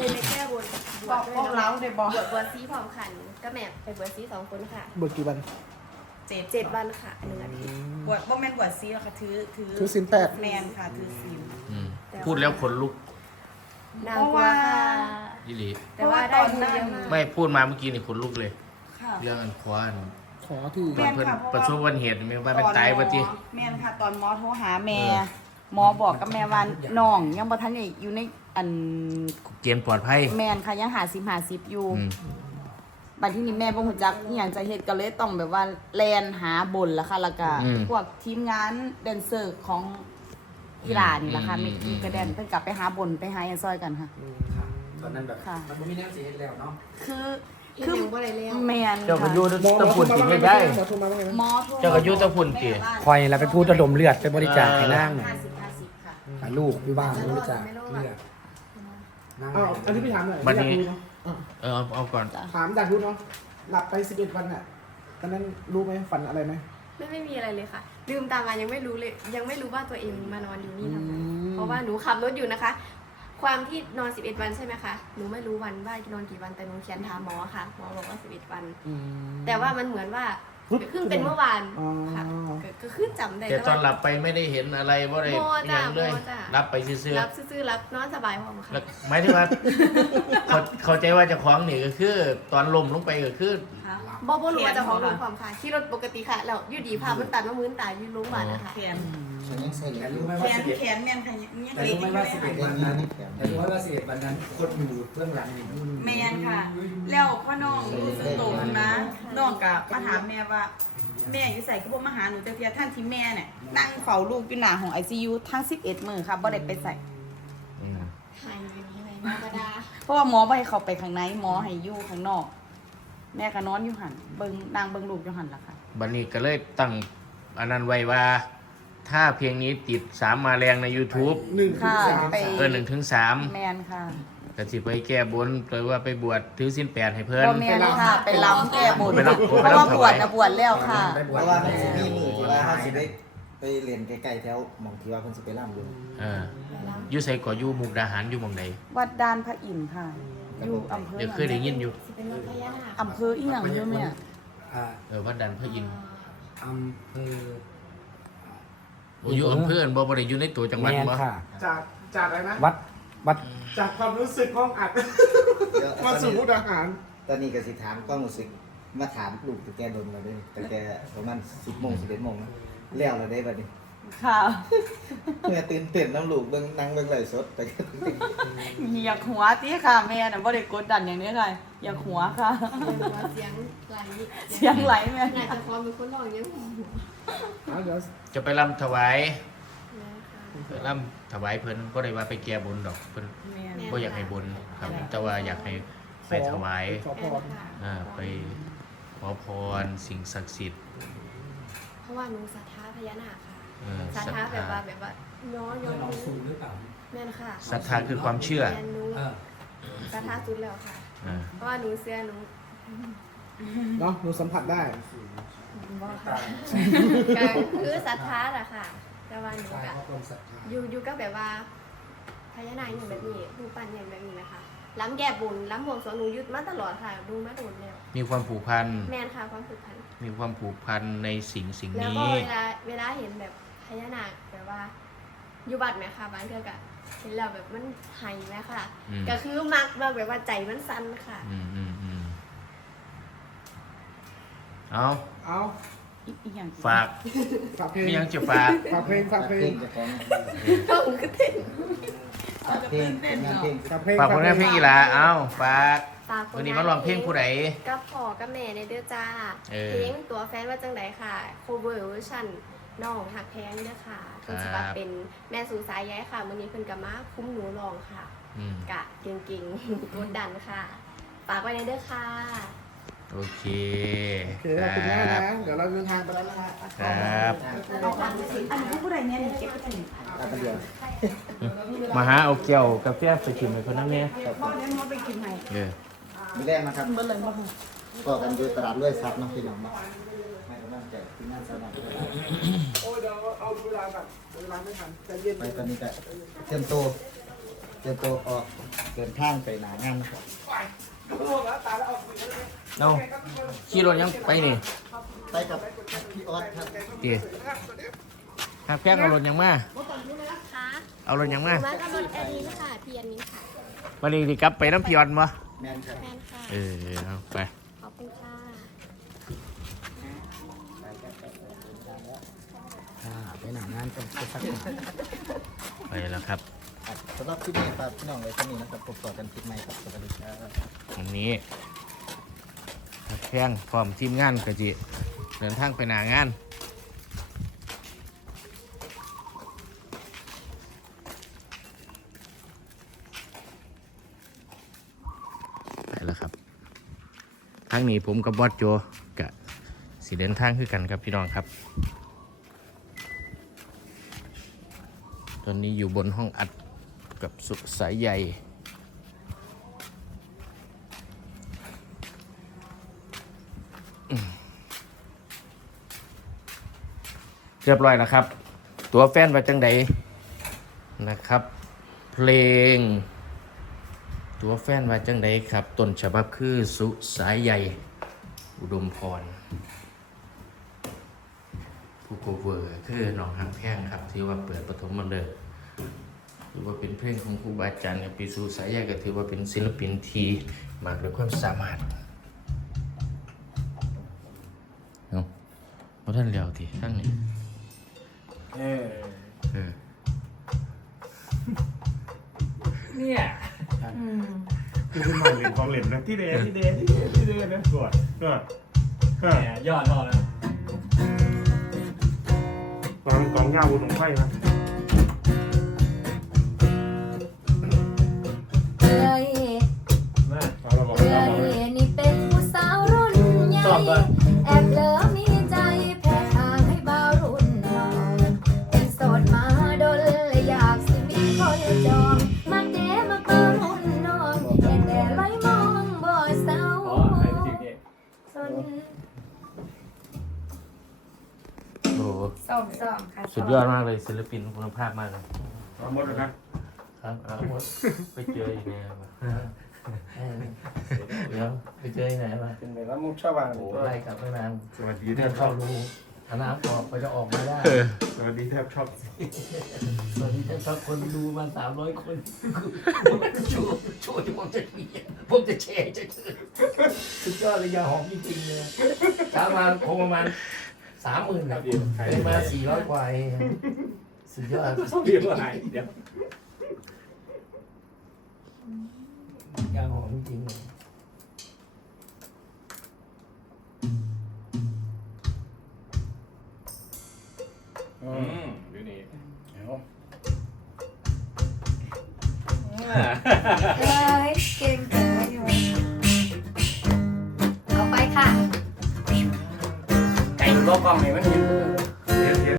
เคยไปแก้บนบบวอชกด้วยบอกเล้าได้บอก บวชบวชซีพร้อมขันก็แม่ไปบวชซีสองคนค่ะบวชกี่วันเจ็ดเจ็ดวันค่ะหนึ่งอาทิตย์ บวชบ่แม่นบวชซีหรอกค่ะถือถือถือศีลแปดแมนค่ะถือศีล อืมพูดแล้วขนลุกนางกลัวค่ะยี่หลีแต่ว่าได้บุญเยอะมากไม่พูดมาเมื่อกี้นี่ขนลุกเลย ค่ะ เรื่องอันควานขอที่ ตอนเพิ่นประสบอุบัติเหตุแม่ว่าเป็นตายบ่ติแม่นค่ะตอนหมอโทรหาแม่ เออ หมอบอกกับแม่ว่าน้อง ยังบ่ทันได้อยู่ในอันเกณฑ์ปลอดภัยแมนค่ะยังหาสิบหาสิบอยู่อืมบัดที่นี่แม่บ่ฮู้จักอหย่างจะเฮ็ดก็เลยต้องแบบว่าแลนหาบนละค่ะแล้วก็พวกทีมงานแดนเซอร์ของอีหลานี่ล่ะค่ะเมกี้กระแดนเพิ่นกลับไปหาบนไปหาหยังซอยกันค่ะ ค่ะตอนนั้นแบบค่ะ มันบ่มีแนวสิเฮ็ดแล้วเนาะคือคืคืออยังบ่ได้เลี้ยงแมนเจ้าก็ค่ะอยู่หมอตะพุ่นสิไม่ได้หมอโทรมาว่าไงนะหมอโทรเจ้าก็อยู่ตะพุ่นติ คอยแล้วเป็นผู้ระดมเลือดไปบริจาคให้นางน่ะ ห้าสิบ ห้าสิบค่ะหาลูกอยู่บ้านบริจาคเลือดนางอ้าวอันนี้พี่ถามหน่อยวันอยากนี้รู้เนาะอะเออเอาเอาก่อน ถามอยากรู้เนาะหลับไปสิบเอ็ดวันน่ะตอนนั้นรู้ไหมฝันอะไรไหม ไม่ไม่มีอะไรเลยค่ะ ลืมตามายังไม่รู้เลย ยังไม่รู้ว่าตัวเองมานอนอยู่นี่ทำไมอืม เพราะว่าหนูขับรถอยู่นะคะ ความที่นอน 11 วันใช่ไหมคะหนูไม่รู้วันว่านอนกี่วันแต่หนูเขียนถามหมอค่ะหมอบอกว่า 11 วันอืมแต่ว่ามันเหมือนว่า เพิ่งเป็นเมื่อวานค่ะก็ก็คือจำได้แต่ตอนหว่าลับไปไม่ได้เห็นอะไรบ่ได้โมอิหจ้ะยังเลยโมจ้ะรับไปซื่อรับซื่อๆรับนอนสบายพอค่ะๆแล้วหมายถึงว่า เขาเข้าใจว่าเจะคล้าของนี่ก็คือ ตอนลมลงไปก็คือค่ะ บ่บ่รู้ว่าเจะของลงความค่ะขี่รถปกติค่ะแล้วอยู่ดีพามันตัดมามื้นตายอยู่โรงพยาบาลนะคะแขนฉันยังใส่เหรียแต่ญรู้ไหมแขว่านสิบเอ็ดแขนแม่นค่ะยังแต่รู้ไหมว่าสิบเอ็ดวันนั้นแขนแต่รู้ไหมว่าสิบเอ็ดวันนั้นคนอยู่เบื้องหลังนี่แมนค่ะ แล้วพ่อน้องรู้สึกโตขึ้นนะน้องกับมาถามแม่ว่า แม่อยู่ใส่ก็บ่มาหาหนูแต่เพียท่านที่แม่เนี่ยนั่งเฝ้าลูกอยู่หน้าห้องไอซียูทั้ง 11 มื้อค่ะบ่ได้ไปใส่อืมหายอยู่นี่เลยธรรมดาเพราะว่าหมอบ่ให้เขาไปข้างในหมอให้อยู่ข้างนอก แม่ก็นอนอยู่หันเบิ่งนางเบิ่งลูกอยู่หันล่ะค่ะ บันนี้ก็เลยตั้งอันนั้นไว้ว่า ถ้าเพลงนี้ติดสามมาแรงใน YouTube หนึ่งถึงค่ะสามไป เออหนึ่งถึงสามแมนค่ะก็สิไปแก้บนหรือว่าไปบวชถือศีลแปดให้เพิ่น บ่แมนค่ะไปล้ำแก้บนไปรำเพราะว่าบวชนะบวชแล้วค่ะได้บเพวชราะว่ามันสิมีมือที่ว่าเขาสิได้ไปเรียนไกลๆแถวหม่องที่ว่าเพิ่นสิไปร่ำอยู่ เอออยู่ใส่ก่ออยู่มุกดาหารอยู่หมองใดวัดดานพระอินทร์ค่ะ อยู่อำเภอเดี๋ยวเคยได้ยินอยู่ สิเป็นรถพญานาคอำเภออีหยังอยู่เนี่ยอ่าเออวัดดันพระอินทร์อำเภออยู่อำเภอบ่บ่ได้อยู่ในตัวจังหวัดแม่นบ่ค่ะ จากจากอะไรนะ วัดวัดจากความรู้สึกห้องอัด เดี๋ยวมาสู่มุกดาหาร ตอนนี้ก็สิถามความรู้สึกมาถามลูกตั้งแต่โดนแล้วเด้ตั้งแต่ประมาณ10โมง11โมงนะแล้วแล้วได้บัดนี้ ค่ะเมื่อตื่นเต้นน้ำลูกเบิ่งนั่งเบิ่งไลฟ์สดแต่ก็อยากหัวติค่ะแม่น่ะบ่ได้กดดันอย่างนี้ค่ะอยากหัวค่ะ เสียงไหลเสียงไหลแม่น่าจะความเป็นคนร้องยังหัวเอาเดี๋ยวจะไปรำถวายนะคะไปรำถวายเพิ่นบ่ได้ว่าไปแก้บนดอกเพิ่นแม่นบ่อยากให้บนครับ แต่ว่าอยากให้ไปถวายขอพแม่รนค่ะอ่าไปขอพรสิ่งศักดิ์สิทธิ์เพราะว่าหนูศรัทธาพญานาคค่ะเออ ศรัทศรัทธาแบบธาว่าแบบว่าย้อนย้อนเราสูงหรือเปล่าแม่นค่ะศรัทธาคือความเชื่อ แม่นหนูเออศรัทธาสุดแล้วค่ะ อ่า เพราะว่าหนูเสื้อหนูเนาะหนูสัมผัสได้บ่ค่ะก็คือศรัทธาแหละค่ะ แต่ว่าหนูใช่ก็เพราะคนศรัทธาอยู่อยู่ก็แบบว่าพญานาคอย่างแบบนี้ดูปั้นอย่างแบบนี้นะคะล้ำแก่บุญล้ำบวงสรวงหนูยึดมาตลอดค่ะดูมาโดนแล้วมีความผูกพัน แม่นค่ะความผูกพันมีความผูกพันในสิ่งสิ่งแล้วนี้ก็เวลาเวลาเห็นแบบ พญานาคแบบว่าอยู่บัดไหมคะบางเทือกะเห็นแล้วแบบมันไห้ไหมค่ะ อืม ก็คือมักมากแบบว่าใจมันสั่นค่ะ อืมอืมอืมเอาเอาอีกอีกอย่างฝากฝากเพลงมีหยังจะฝากฝากเพลงฝากเพลเพลงงเจ้าของก็คือเต้นฝากเพลงผลงานเพลงฝากเพลงฝากผลงานเพลงอีหลาเอาฝากฝากผลวันนี้มาลองเพลงผู้ใด กับพ่อกับแม่ในเด้อจ้าเออ เพลงตัวแฟนว่าจังไดค่ะ cover version น้ องหักแพงเด้อค่ะเพิ่นสิว่าเป็นแม่สู่สายใยค่ะมื้อนี้เพิ่นก็มาคุ้มหนูร้องค่ะอืมกะเก่งๆกดดันค่ะฝากไว้ในเด้อค่ะ โอเคโอเคคขอบคุณมากรันะบเดี๋ยวเราเดินทางไปแล้วนะฮะครับเอาอันอันนี้ผู้ใดเนี่ยนี่เก็บไว้ที่นี่ตากันเดียวมาหาเอาแก้วกาแฟไปชิมให้คนนั้นแม่พ่อเลี้ยงมดไปกินไหนเออมีแรกนะครับเบิ่เลยบ่ค่ะก็กันอยู่ตลาดเลื่อยซับเนาะพี่น้อง เนาะให้กำลังใจที่งานสนามโอ้ยเดี๋ยวเอาเวลาแบบเวลาไม่ทันใจเย็นไปตอนนี้ก็เตรียมตัวเตรียมตัวออกเดินทางไปหนางานนะครับเราขี่รถยังไปนี่ไปกับพี่ออสครับเตี๋ยหักแพงเอารถยังมาค่ะเอารถยังมามากับรถแอดมินค่ะเพียนมินค่ะวันนี้สิกลับไปน้ำพี่ออนบ่แม่นครับแฟนค่ะเออเอาไปขอบคุณค่ะ ค่ะไป หนังงานกันไปสักหน่อยไปแล้วครับครับสำหรับคลิปนี้ครับพี่น้องไว้เท่านี้นะครับพบกันคลิปใหม่ครับสวัสดีครับวันนี้หักแพงพร้อมทีมงานกะจิเดินทางไปหนางานไปแล้วครับทางนี้ผมกับบอสโจกะสีเดินทางคือกันครับพี่น้องครับ อนนี้อยู่บนห้องอัดกับสุสายใหญ่เรียบร้อยแล้วครับ ตัวแฟนว่าจังใดนะครับ เพลง ตัวแฟนว่าจังใดครับต้นฉบับคือสุสายใหญ่ อุดมพร ผู้โคเวอร์คือน้องหางแพงครับ ที่ว่าเปิดปฐมมาเลยถือว่าเป็นเพลงของครูบาอาจารย์กับปีสุสายใหญ่ก็ถือว่าเป็นศิลปินที่มากด้วยความสามารถเนาะเพราะท่านเลียวทีท่านนี้เออเออเนี่ยคือเป็นหมายเหรียญของเหรียญนะที่เดนที่เดนที่เดนที่เดนนะกดก็เนี่ยยอดพอแล้วต อนกองยาวบนหลงไฟนะเอ้ยมาเอาเราบอกเอ้เราบอกเลยยนี่เป็นผู้สาวรุ่นใหญ่ชอบปะแอบเหลอ สองสองค่ะสุดยอดมากเลยศิลปินคุณภาพมากเลยเอาหมดแล้วนะครับเอาหมดไปเจออีกแล้วเดี๋ยวไปเจอที่ไหนมาเป็นไงแล้วมุกชอบวางโอ้ไล่กลับไม่นานสวัสดีเดิแทนบชเข้าอบรูถ้าน้ำออกไปจะออกไม่ได้ สวัสดีแทบชอบ สวัสดีท่านคนดูมาสามร้อยคนช่วยช่วยผมจะมีผมจะแชร์จะเจอสุดยอดเลยยาหอมจริงๆเลยช้ามาคงประมาณ สามหมื่นนะเป็นมาสี่ร้อยกว่าเองสุดยอดเรียกว่าไงเดี๋ยวยาหอมจริงๆเลยอืมเดี๋ยวนี้เดี๋ยวเอ้ยเก่งจัง กล้องไหนมันเห็น